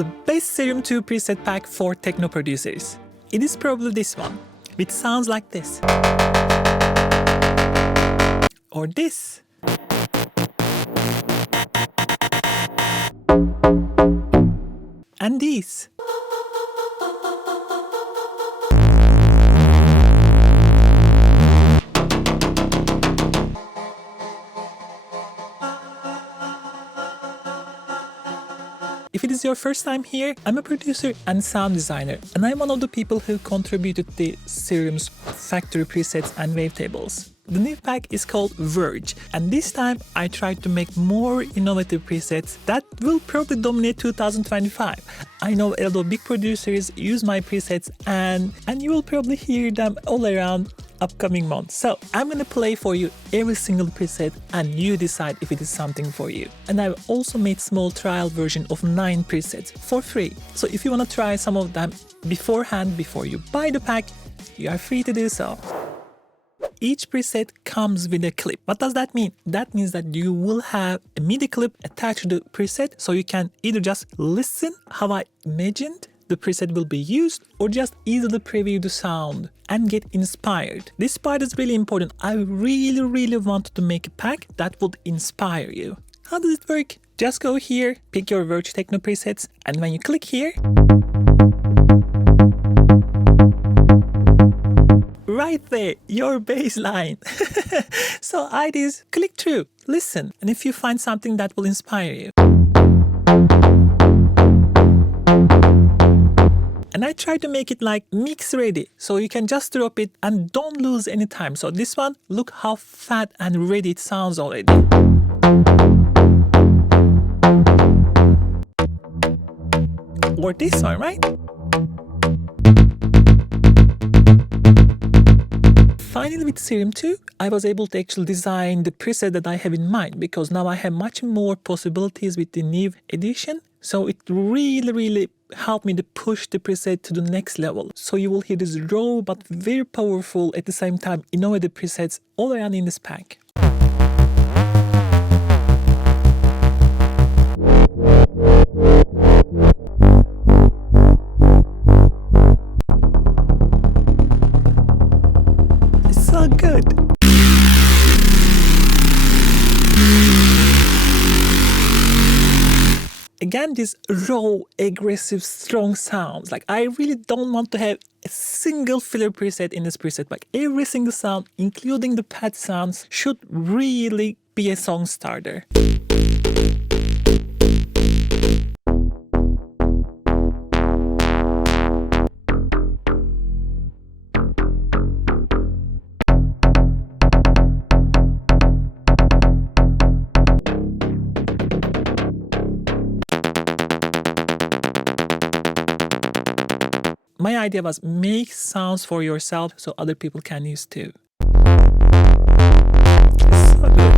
the best Serum 2 preset pack for techno producers. It is probably this one, which sounds like this. Or this. And these. If it is your first time here, I'm a producer and sound designer, and I'm one of the people who contributed the Serum's factory presets and wavetables. The new pack is called Verge, and this time I tried to make more innovative presets that will probably dominate 2025. I know a lot of big producers use my presets and you will probably hear them all around upcoming months. So I'm gonna play for you every single preset and you decide if it is something for you. And I've also made small trial version of 9 presets for free. So if you wanna try some of them beforehand before you buy the pack, you are free to do so. Each preset comes with a clip. What does that mean? That means that you will have a MIDI clip attached to the preset, so you can either just listen how I imagined the preset will be used, or just easily preview the sound and get inspired. This part is really important. I really wanted to make a pack that would inspire you. How does it work? Just go here, pick your Verge Techno presets, and when you click here, right there, your baseline. So idea is click through, listen, and if you find something that will inspire you. And I try to make it like mix ready, so you can just drop it and don't lose any time. So this one, look how fat and ready it sounds already. Or this one, right? Finally, with Serum 2, I was able to actually design the preset that I have in mind, because now I have much more possibilities with the new edition. So it really helped me to push the preset to the next level. So you will hear this raw but very powerful, at the same time innovative presets all around in this pack. It's so good. Again, these raw, aggressive, strong sounds. Like, I really don't want to have a single filler preset in this preset. Like, every single sound, including the pad sounds, should really be a song starter. My idea was make sounds for yourself so other people can use too. It's so good.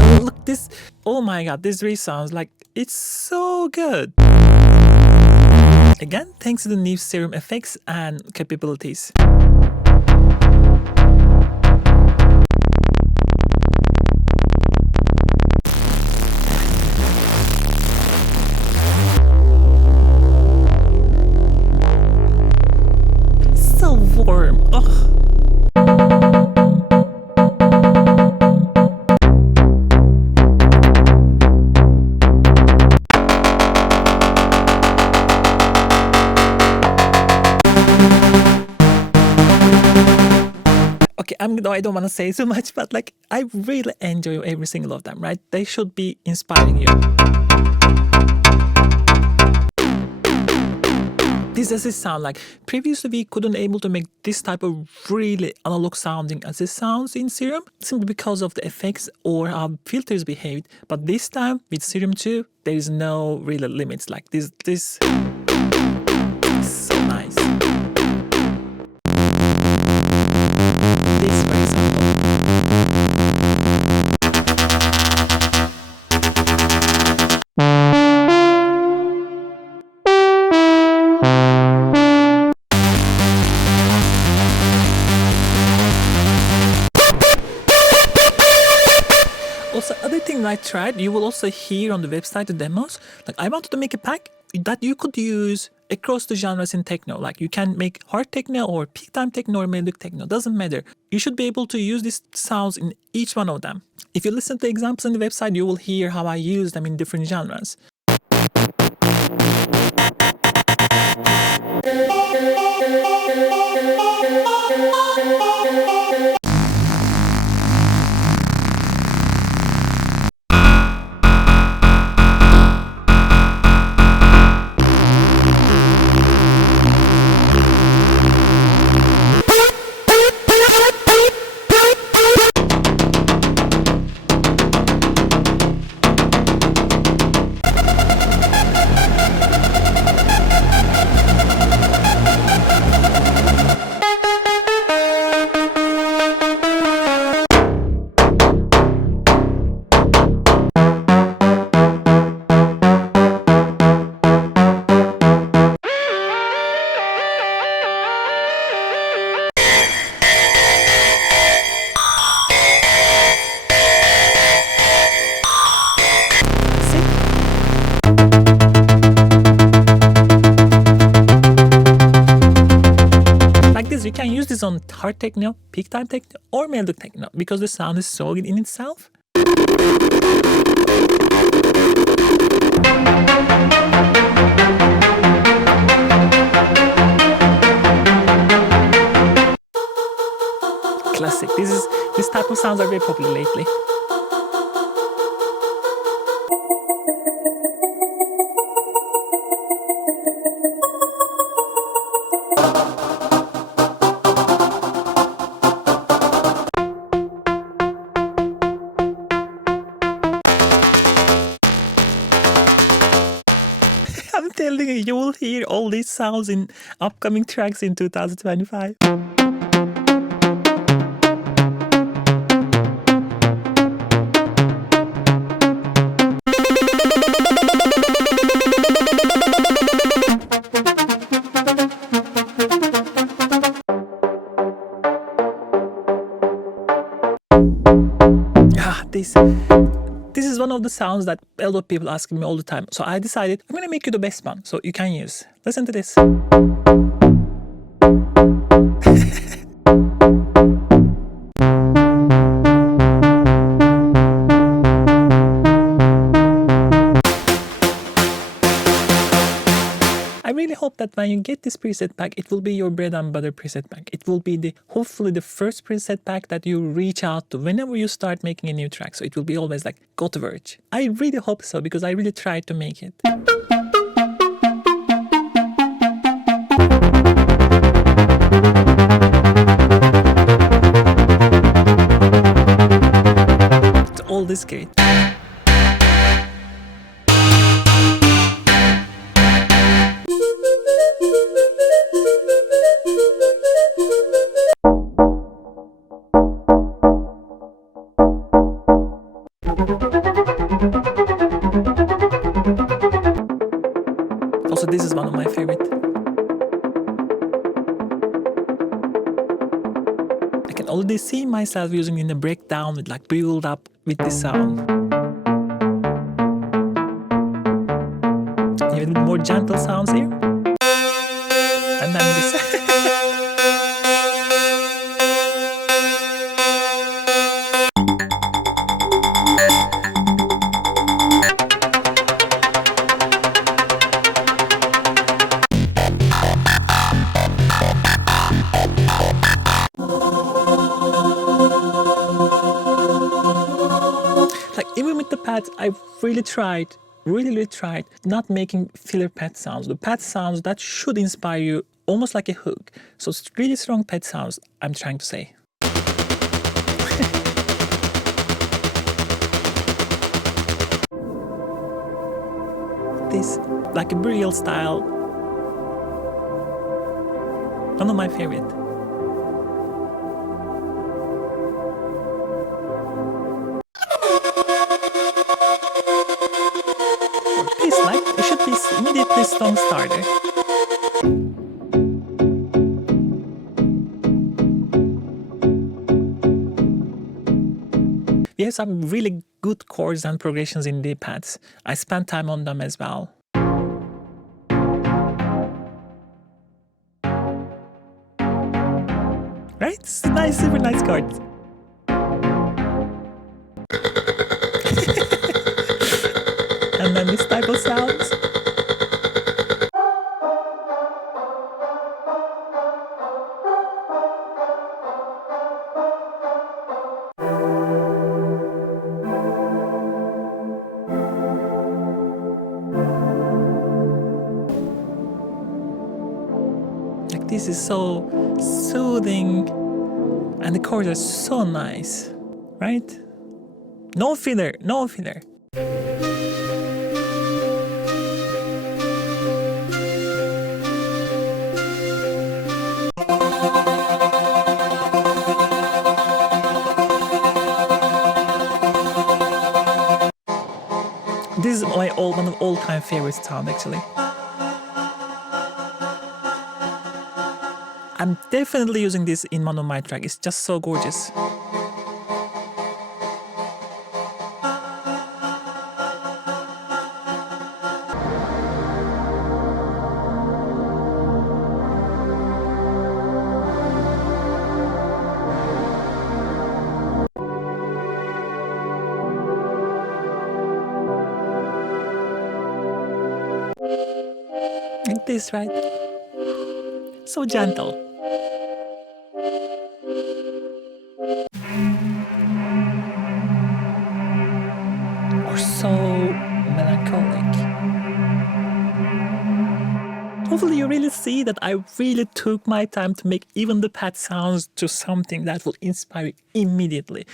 Oh, look, this, oh my god, this really sounds like it's so good. Again, thanks to the new Serum effects and capabilities. Warm. Ugh. Okay, I don't want to say so much, but like, I really enjoy every single of them, right? They should be inspiring you. This does it sound like. Previously we couldn't able to make this type of really analog sounding as it sounds in Serum, simply because of the effects or how filters behaved. But this time with Serum 2, there is no real limits. Like this is so nice. This is very simple. Also, other thing I tried, you will also hear on the website the demos. Like, I wanted to make a pack that you could use across the genres in techno. Like, you can make hard techno or peak time techno or melodic techno, doesn't matter. You should be able to use these sounds in each one of them. If you listen to examples on the website, you will hear how I use them in different genres. You can use this on hard techno, peak time techno, or melodic techno because the sound is so good in itself. Classic. This type of sounds are very popular lately. I'm telling you, you will hear all these sounds in upcoming tracks in 2025. This is one of the sounds that a lot of people ask me all the time. So I decided I'm gonna make you the best one so you can use. Listen to this. I really hope that when you get this preset pack, it will be your bread and butter preset pack. It will be hopefully the first preset pack that you reach out to whenever you start making a new track. So it will be always like, go to Verge. I really hope so because I really tried to make it. It's all this great. Also, this is one of my favorite. I can already see myself using in a breakdown with like build up with this sound. Even more gentle sounds here. And then this. Like even with the pads, I really tried not making filler pad sounds. The pad sounds that should inspire you almost like a hook. So it's really strong pad sounds, I'm trying to say. This, like a burial style, one of my favorite. This, like, it should be immediately song starter. We have some really good chords and progressions in the pads. I spent time on them as well. Right? It's nice, super nice chords. And then this type of sounds. Like, this is so soothing, and the chords are so nice, right? No filler, no filler. This is my one of all-time favorite sound, actually. I'm definitely using this in one of my tracks. It's just so gorgeous. Like this, right? So gentle. Or so melancholic. Hopefully you really see that I really took my time to make even the pad sounds to something that will inspire you immediately.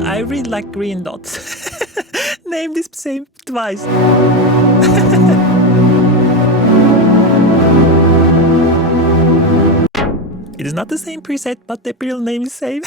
I really like green dots. Name this same twice. It is not the same preset, but the real name is same.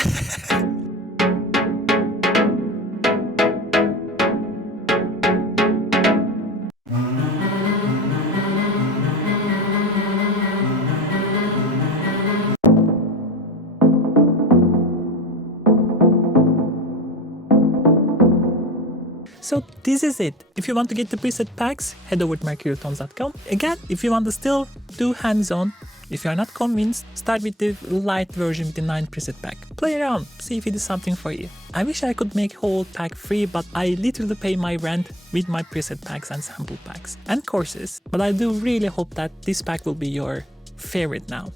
So this is it. If you want to get the preset packs, head over to mercurytones.com. Again, if you want to still do hands-on, if you are not convinced, start with the light version with the 9 preset pack. Play around, see if it is something for you. I wish I could make whole pack free, but I literally pay my rent with my preset packs and sample packs and courses. But I do really hope that this pack will be your favorite now.